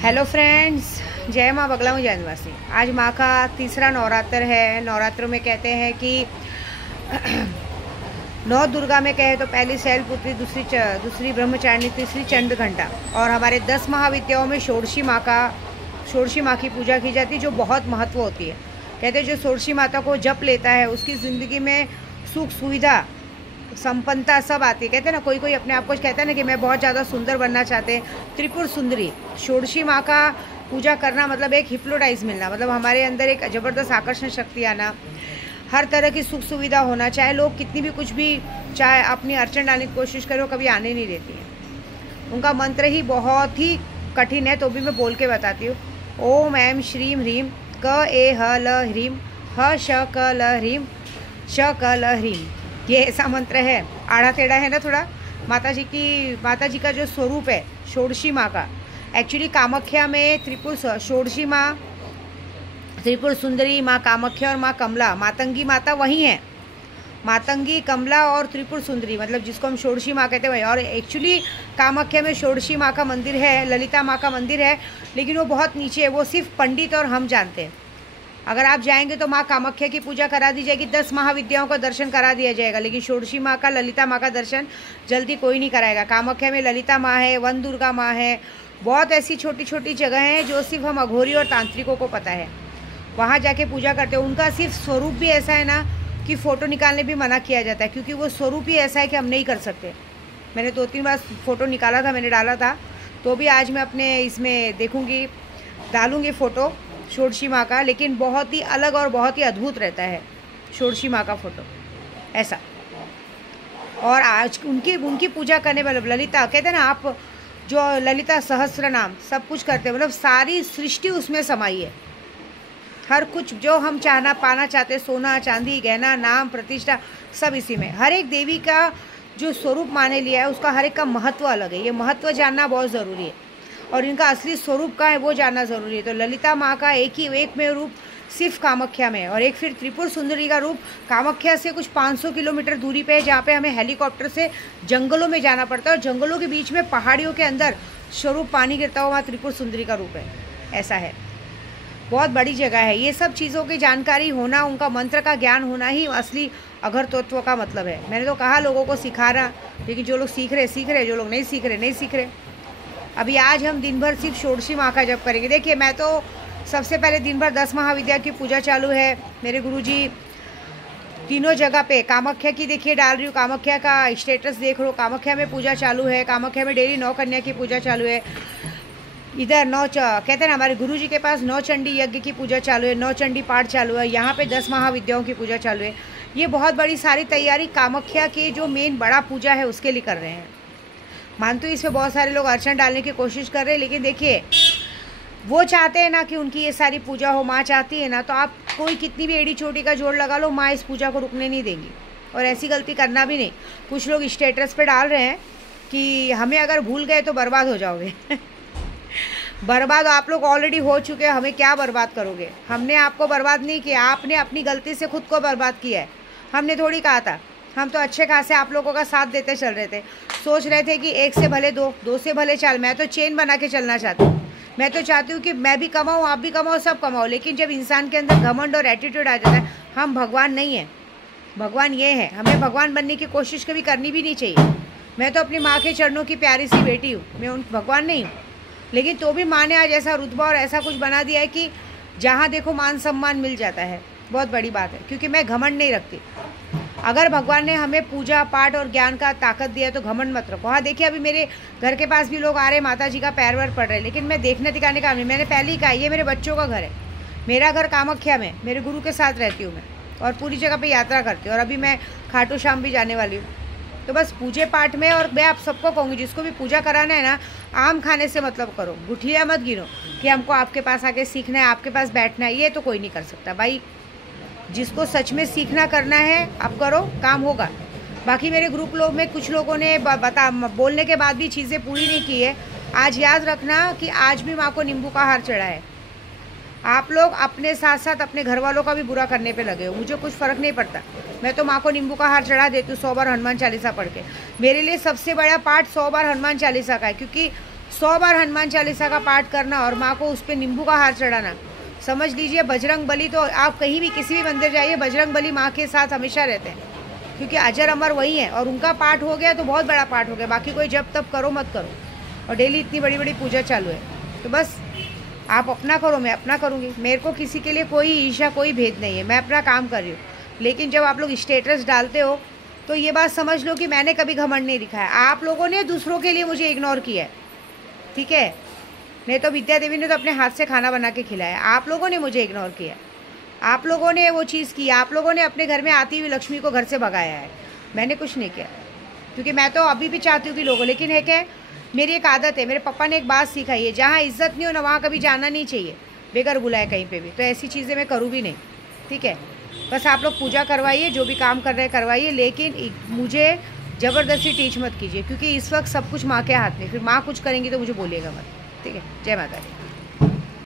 Hello friends, जय माँ बगला हूँ जानवासी। आज माँ का तीसरा नवरात्र है। नवरात्रों में कहते हैं कि नौ दुर्गा में कहे तो पहली शैलपुत्री, दूसरी ब्रह्मचारिणी, तीसरी चंद्रघंटा, और हमारे 10 महाविद्याओं में षोडशी माँ की पूजा की जाती है, जो बहुत महत्व होती है। कहते हैं जो षोडशी माता को जप लेता है उसकी ज़िंदगी में सुख सुविधा संपन्नता सब आती है। कहते हैं ना, कोई अपने आप को कहता है ना कि मैं बहुत ज़्यादा सुंदर बनना चाहते हैं। त्रिपुर सुंदरी षोडशी माँ का पूजा करना मतलब एक हिप्नोटाइज मिलना, मतलब हमारे अंदर एक ज़बरदस्त आकर्षण शक्ति आना, हर तरह की सुख सुविधा होना। चाहे लोग कितनी भी कुछ भी चाहे अपनी अड़चन डालने की कोशिश करो, कभी आने नहीं देती है। उनका मंत्र ही बहुत ही कठिन है, तो भी मैं बोल के बताती हूँ। ओम ऐं श्रीं ह्रीं क ए ह ल ह्रीं ह श क ल ह्रीं श क ल ह्रीं। ये ऐसा मंत्र है, आड़ा टेढ़ा है ना थोड़ा। माता जी का जो स्वरूप है षोडशी माँ का, एक्चुअली कामाख्या में षोडशी माँ, त्रिपुर सुंदरी माँ कामाख्या और माँ कमला, मातंगी माता वही है। मातंगी, कमला और त्रिपुर सुंदरी, मतलब जिसको हम षोडशी माँ कहते हैं वही। और एक्चुअली कामाख्या में षोडशी माँ का मंदिर है, ललिता माँ का मंदिर है, लेकिन वो बहुत नीचे है। वो सिर्फ पंडित और हम जानते हैं। अगर आप जाएंगे तो माँ कामाख्या की पूजा करा दी जाएगी, 10 महाविद्याओं का दर्शन करा दिया जाएगा, लेकिन षोडशी माँ का, ललिता माँ का दर्शन जल्दी कोई नहीं कराएगा। कामाख्या में ललिता माँ है, वन दुर्गा माँ है, बहुत ऐसी छोटी छोटी जगह हैं जो सिर्फ हम अघोरी और तांत्रिकों को पता है। वहाँ जाके पूजा करते हैं। उनका सिर्फ स्वरूप भी ऐसा है ना कि फ़ोटो निकालने भी मना किया जाता है, क्योंकि वो स्वरूप ही ऐसा है कि हम नहीं कर सकते। मैंने 2-3 बार फ़ोटो निकाला था, मैंने डाला था, तो भी आज मैं अपने इसमें देखूँगी, डालूँगी फ़ोटो षोडशी माँ का। लेकिन बहुत ही अलग और बहुत ही अद्भुत रहता है षोडशी माँ का फ़ोटो ऐसा। और आज उनकी पूजा करने वाले ललिता, कहते हैं ना आप, जो ललिता सहस्त्र नाम सब कुछ करते हैं, मतलब सारी सृष्टि उसमें समाई है। हर कुछ जो हम पाना चाहते हैं, सोना चांदी गहना नाम प्रतिष्ठा सब इसी में। हर एक देवी का जो स्वरूप माने लिया है उसका हर एक का महत्व अलग है। ये महत्व जानना बहुत ज़रूरी है, और इनका असली स्वरूप का है वो जानना ज़रूरी है। तो ललिता माँ का एक में रूप सिर्फ कामाख्या में है, और एक फिर त्रिपुर सुंदरी का रूप कामाख्या से कुछ 500 किलोमीटर दूरी पे है, जहाँ पे हमें हेलीकॉप्टर से जंगलों में जाना पड़ता है, और जंगलों के बीच में पहाड़ियों के अंदर स्वरूप पानी गिरता हुआ त्रिपुर सुंदरी का रूप है। ऐसा है, बहुत बड़ी जगह है। ये सब चीज़ों की जानकारी होना, उनका मंत्र का ज्ञान होना ही असली अघर तत्व का मतलब है। मैंने तो कहा लोगों को सिखाना, लेकिन जो लोग सीख रहे, जो लोग नहीं सीख रहे। अभी आज हम दिन भर सिर्फ षोडशी माँ का जप करेंगे। देखिए, मैं तो सबसे पहले दिन भर 10 महाविद्या की पूजा चालू है। मेरे गुरुजी तीनों जगह पे, कामाख्या की देखिए डाल रही हूँ, कामाख्या का स्टेटस देख लो, कामाख्या में पूजा चालू है। कामाख्या में डेली 9 कन्या की पूजा चालू है। इधर कहते हैं ना, हमारे गुरुजी के पास 9 चंडी यज्ञ की पूजा चालू है, 9 चंडी पाठ चालू है। यहाँ पे 10 महाविद्याओं की पूजा चालू है। ये बहुत बड़ी सारी तैयारी कामाख्या के जो मेन बड़ा पूजा है उसके लिए कर रहे हैं। मानते हो इसमें बहुत सारे लोग अड़चन डालने की कोशिश कर रहे हैं, लेकिन देखिए वो चाहते हैं ना कि उनकी ये सारी पूजा हो। माँ चाहती है ना, तो आप कोई कितनी भी एड़ी चोटी का जोड़ लगा लो, माँ इस पूजा को रुकने नहीं देंगी। और ऐसी गलती करना भी नहीं। कुछ लोग स्टेटस पे डाल रहे हैं कि हमें अगर भूल गए तो बर्बाद हो जाओगे। बर्बाद आप लोग ऑलरेडी हो चुके हैं, हमें क्या बर्बाद करोगे। हमने आपको बर्बाद नहीं किया, आपने अपनी गलती से खुद को बर्बाद किया है। हमने थोड़ी कहा था, हम तो अच्छे खासे आप लोगों का साथ देते चल रहे थे। सोच रहे थे कि 1 से भले 2, 2 से भले 4। मैं तो चेन बना के चलना चाहती हूँ। मैं तो चाहती हूँ कि मैं भी कमाऊँ, आप भी कमाओ, सब कमाओ। लेकिन जब इंसान के अंदर घमंड और एटीट्यूड आ जाता है, हम भगवान नहीं हैं। भगवान ये है, हमें भगवान बनने की कोशिश कभी करनी भी नहीं चाहिए। मैं तो अपनी माँ के चरणों की प्यारी सी बेटी हूँ, मैं उन भगवान नहीं हूँ। लेकिन तो भी माँ ने आज ऐसा रुतबा और ऐसा कुछ बना दिया है कि जहाँ देखो मान सम्मान मिल जाता है। बहुत बड़ी बात है, क्योंकि मैं घमंड नहीं रखती। अगर भगवान ने हमें पूजा पाठ और ज्ञान का ताकत दिया है तो घमंड मत रखो। हाँ देखिए, अभी मेरे घर के पास भी लोग आ रहे हैं, माता जी का पैर वैर पड़ रहे हैं, लेकिन मैं देखने दिखाने का नहीं। मैंने पहले ही कहा, ये मेरे बच्चों का घर है। मेरा घर कामाख्या में, मेरे गुरु के साथ रहती हूँ मैं, और पूरी जगह पे यात्रा करती हूँ। और अभी मैं खाटू श्याम भी जाने वाली हूँ। तो बस पूजे पाठ में, और मैं आप सबको कहूँगी, जिसको भी पूजा कराना है ना, आम खाने से मतलब करो। गुठिया मत गिनो कि हमको आपके पास आके सीखना है, आपके पास बैठना है। ये तो कोई नहीं कर सकता भाई। जिसको सच में सीखना करना है आप करो, काम होगा। बाकी मेरे ग्रुप लोग में कुछ लोगों ने बोलने के बाद भी चीज़ें पूरी नहीं की है। आज याद रखना कि आज भी माँ को नींबू का हार चढ़ा है। आप लोग अपने साथ साथ अपने घर वालों का भी बुरा करने पे लगे हो। मुझे कुछ फ़र्क नहीं पड़ता, मैं तो माँ को नींबू का हार चढ़ा देती हूँ 100 बार हनुमान चालीसा पढ़ के। मेरे लिए सबसे बड़ा पाठ 100 बार हनुमान चालीसा का है, क्योंकि 100 बार हनुमान चालीसा का पाठ करना और माँ को उस पर नींबू का हार चढ़ाना, समझ लीजिए बजरंग बली, तो आप कहीं भी किसी भी मंदिर जाइए, बजरंग बली माँ के साथ हमेशा रहते हैं, क्योंकि अजर अमर वही है। और उनका पाठ हो गया तो बहुत बड़ा पाठ हो गया, बाकी कोई जब तब करो मत करो। और डेली इतनी बड़ी बड़ी पूजा चालू है, तो बस आप अपना करो, मैं अपना करूँगी। मेरे को किसी के लिए कोई ईर्ष्या कोई भेद नहीं है, मैं अपना काम कर रही हूँ। लेकिन जब आप लोग स्टेटस डालते हो तो ये बात समझ लो कि मैंने कभी घमंड नहीं दिखाया, आप लोगों ने दूसरों के लिए मुझे इग्नोर किया है, ठीक है। नहीं तो विद्या देवी ने तो अपने हाथ से खाना बना के खिलाया, आप लोगों ने मुझे इग्नोर किया, आप लोगों ने वो चीज़ की, आप लोगों ने अपने घर में आती हुई लक्ष्मी को घर से भगाया है, मैंने कुछ नहीं किया। क्योंकि मैं तो अभी भी चाहती हूँ कि लोगों, लेकिन है क्या, मेरी एक आदत है, मेरे पापा ने एक बात सिखाई है, जहाँ इज्जत नहीं हो ना वहाँ कभी जाना नहीं चाहिए बेगर बुलाए कहीं पे भी। तो ऐसी चीज़ें मैं करूँ भी नहीं, ठीक है। बस आप लोग पूजा करवाइए, जो भी काम कर रहे हैं करवाइए, लेकिन मुझे ज़बरदस्ती टीच मत कीजिए, क्योंकि इस वक्त सब कुछ माँ के हाथ में, फिर माँ कुछ करेंगी तो मुझे बोलिएगा मत, ठीक है। जय माता दी।